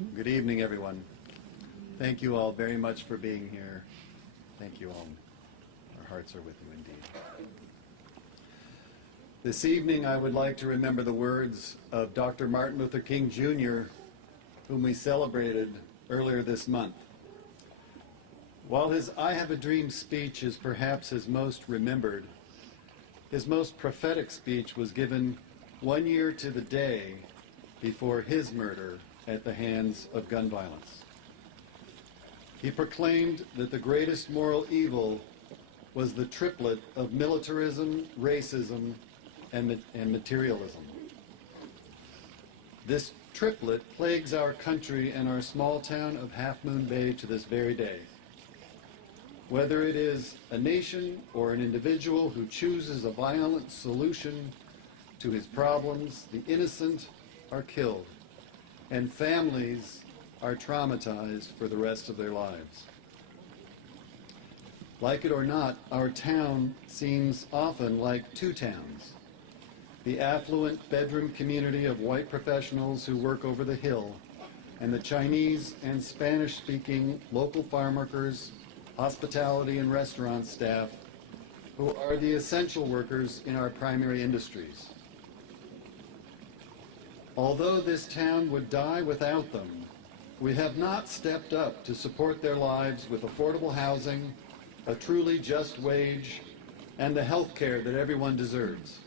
Good evening, everyone. Thank you all very much for being here. Thank you all. Our hearts are with you indeed. This evening, I would like to remember the words of Dr. Martin Luther King Jr., whom we celebrated earlier this month. While his I Have a Dream speech is perhaps his most remembered, his most prophetic speech was given 1 year to the day before his murder at the hands of gun violence. He proclaimed that the greatest moral evil was the triplet of militarism, racism, and materialism. This triplet plagues our country and our small town of Half Moon Bay to this very day. Whether it is a nation or an individual who chooses a violent solution to his problems, the innocent are killed, and families are traumatized for the rest of their lives. Like it or not, our town seems often like two towns. The affluent bedroom community of white professionals who work over the hill, and the Chinese and Spanish-speaking local farm workers, hospitality and restaurant staff, who are the essential workers in our primary industries. Although this town would die without them, we have not stepped up to support their lives with affordable housing, a truly just wage, and the health care that everyone deserves.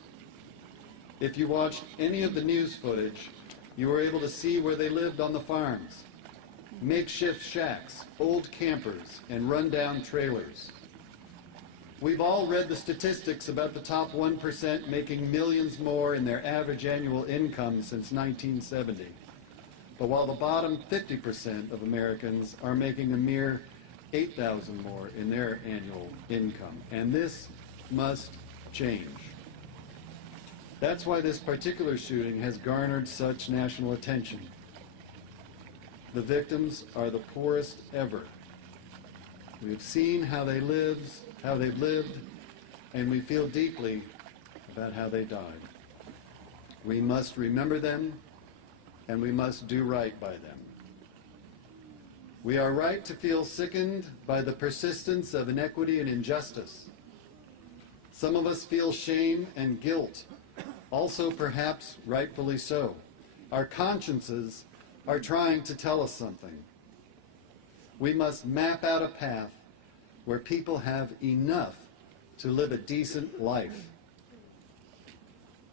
If you watched any of the news footage, you were able to see where they lived on the farms. Makeshift shacks, old campers, and rundown trailers. We've all read the statistics about the top 1% making millions more in their average annual income since 1970. But while the bottom 50% of Americans are making a mere $8,000 more in their annual income. And this must change. That's why this particular shooting has garnered such national attention. The victims are the poorest ever. We have seen how they've lived, and we feel deeply about how they died. We must remember them, and we must do right by them. We are right to feel sickened by the persistence of inequity and injustice. Some of us feel shame and guilt, also perhaps rightfully so. Our consciences are trying to tell us something. We must map out a path where people have enough to live a decent life.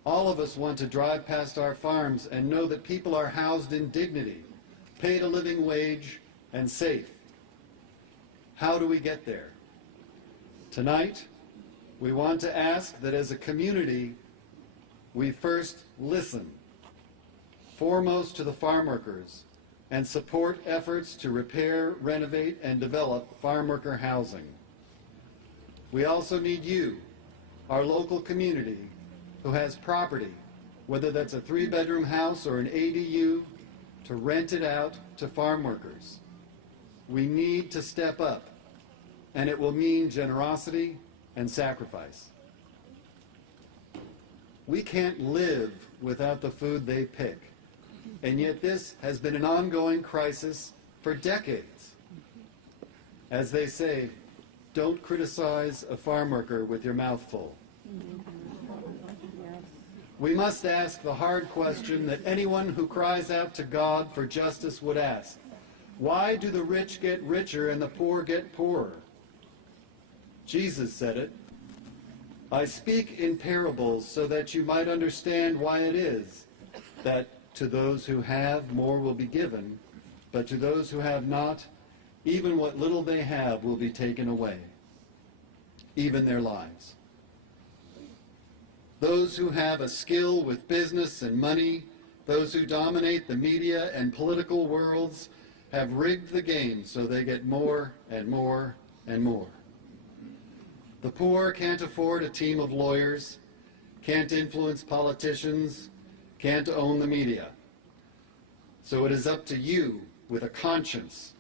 All of us want to drive past our farms and know that people are housed in dignity, paid a living wage, and safe. How do we get there? Tonight, we want to ask that as a community, we first listen, foremost to the farm workers, and support efforts to repair, renovate, and develop farm worker housing. We also need you, our local community, who has property, whether that's a 3-bedroom house or an ADU, to rent it out to farm workers. We need to step up, and it will mean generosity and sacrifice. We can't live without the food they pick. And yet this has been an ongoing crisis for decades. As they say, don't criticize a farm worker with your mouth full. We must ask the hard question that anyone who cries out to God for justice would ask. Why do the rich get richer and the poor get poorer? Jesus said it. I speak in parables so that you might understand why it is that to those who have, more will be given, but to those who have not, even what little they have will be taken away, even their lives. Those who have a skill with business and money, those who dominate the media and political worlds, have rigged the game so they get more and more and more. The poor can't afford a team of lawyers, can't influence politicians, can't own the media. So it is up to you, with a conscience,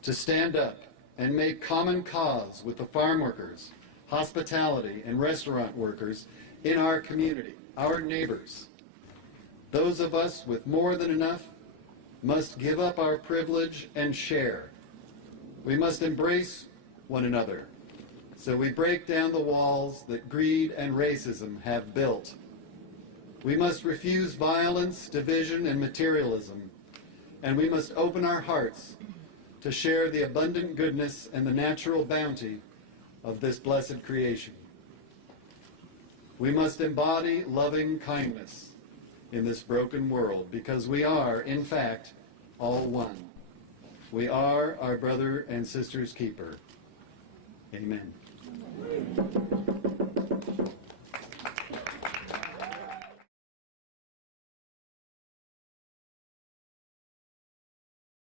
to stand up and make common cause with the farm workers, hospitality, and restaurant workers in our community, our neighbors. Those of us with more than enough must give up our privilege and share. We must embrace one another, so we break down the walls that greed and racism have built. We must refuse violence, division, and materialism, and we must open our hearts to share the abundant goodness and the natural bounty of this blessed creation. We must embody loving kindness in this broken world, because we are, in fact, all one. We are our brother and sister's keeper. Amen.